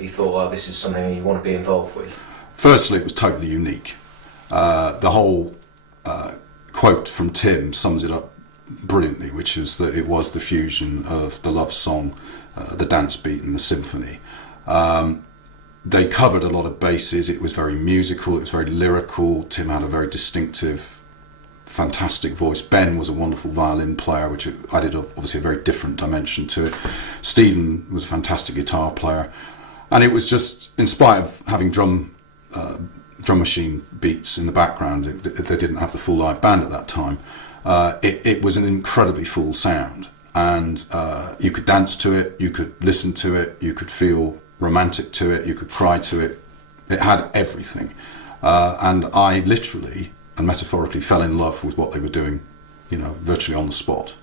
you thought, oh, this is something you want to be involved with? Firstly, it was totally unique. The whole quote from Tim sums it up brilliantly, which is that it was the fusion of the love song, the dance beat and the symphony. They covered a lot of bases. It was very musical, it was very lyrical. Tim had a very distinctive, fantastic voice. Ben was a wonderful violin player, which added obviously a very different dimension to it. Stephen was a fantastic guitar player. And it was just, in spite of having drum machine beats in the background, they didn't have the full live band at that time. It was an incredibly full sound, and you could dance to it, you could listen to it, you could feel romantic to it, you could cry to it. It had everything, and I literally and metaphorically fell in love with what they were doing, virtually on the spot.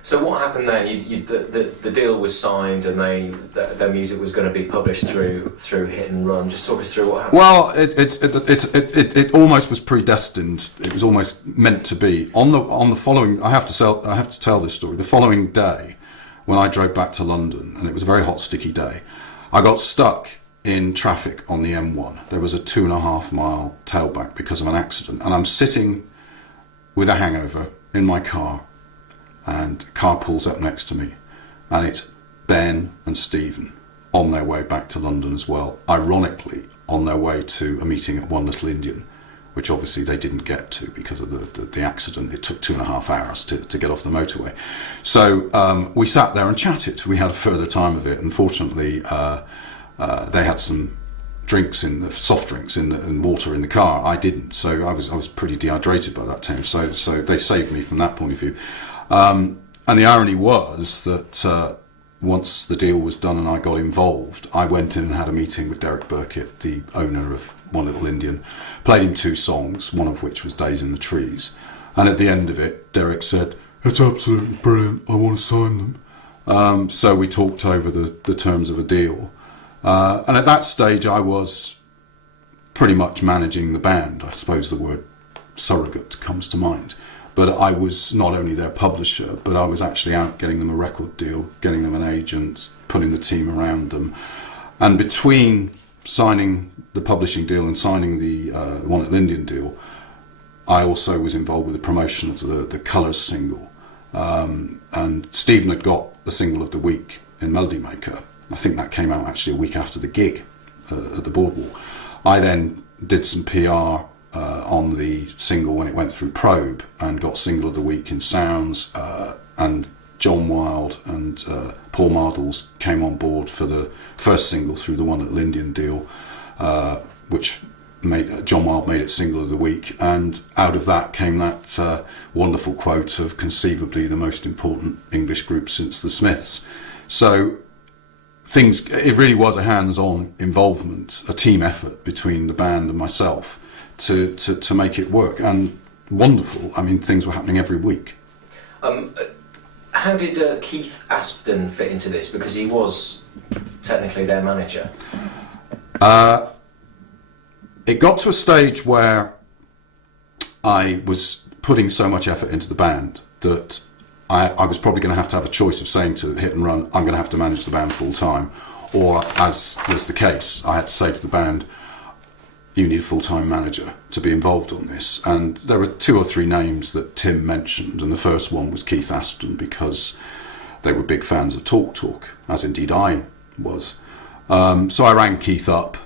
So what happened then? The deal was signed, and their music was going to be published through Hit and Run. Just talk us through what happened. Well, it almost was predestined. It was almost meant to be. On the following, I have to tell this story. The following day, when I drove back to London, and it was a very hot, sticky day, I got stuck in traffic on the M1. There was a 2.5 mile tailback because of an accident, and I'm sitting with a hangover in my car. And a car pulls up next to me, and it's Ben and Stephen on their way back to London as well. Ironically, on their way to a meeting at One Little Indian, which obviously they didn't get to because of the accident. It took 2.5 hours to get off the motorway. So we sat there and chatted. We had a further time of it. Unfortunately, they had some soft drinks and water in the car. I didn't, so I was pretty dehydrated by that time. So they saved me from that point of view. And the irony was that once the deal was done and I got involved, I went in and had a meeting with Derek Burkitt, the owner of One Little Indian, played him 2 songs, one of which was Days in the Trees. And at the end of it, Derek said, "It's absolutely brilliant, I want to sign them." So we talked over the terms of a deal. And at that stage, I was pretty much managing the band. I suppose the word surrogate comes to mind. But I was not only their publisher, but I was actually out getting them a record deal, getting them an agent, putting the team around them. And between signing the publishing deal and signing the One Little Indian deal, I also was involved with the promotion of the Colours single. And Stephen had got the single of the week in Melody Maker. I think that came out actually a week after the gig at the Boardwalk. I then did some PR on the single when it went through Probe and got single of the week in Sounds, and John Wilde and Paul Mardles came on board for the first single through the One Little Indian deal, which John Wilde made it single of the week, and out of that came that wonderful quote of conceivably the most important English group since the Smiths. So it really was a hands-on involvement, a team effort between the band and myself to make it work, and wonderful. I mean, things were happening every week. How did Keith Aspden fit into this? Because he was technically their manager. It got to a stage where I was putting so much effort into the band that I was probably going to have a choice of saying to Hit and Run, I'm going to have to manage the band full time, or, as was the case, I had to say to the band, you need a full-time manager to be involved on this. And there were 2 or 3 names that Tim mentioned, and the first one was Keith Aspden, because they were big fans of Talk, as indeed I was. So I rang Keith up,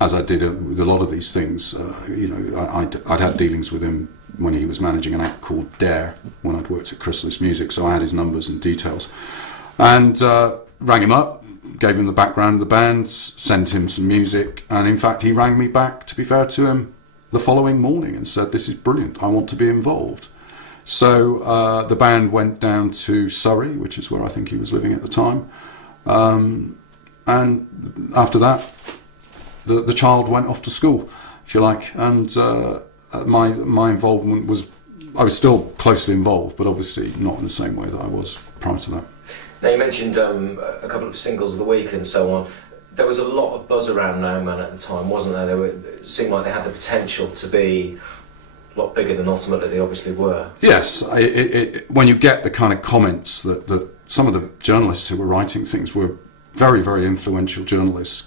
as I did with a lot of these things. I'd had dealings with him when he was managing an act called Dare, when I'd worked at Chrysalis Music, so I had his numbers and details. And rang him up, gave him the background of the band, sent him some music, and in fact he rang me back, to be fair to him, the following morning and said, "This is brilliant, I want to be involved." So the band went down to Surrey, which is where I think he was living at the time, and after that the child went off to school, if you like, and my involvement was, I was still closely involved, but obviously not in the same way that I was prior to that. Now, you mentioned a couple of singles of the week and so on. There was a lot of buzz around No Man at the time, wasn't there? It seemed like they had the potential to be a lot bigger than ultimately they obviously were. Yes, when you get the kind of comments that some of the journalists who were writing things were very, very influential journalists.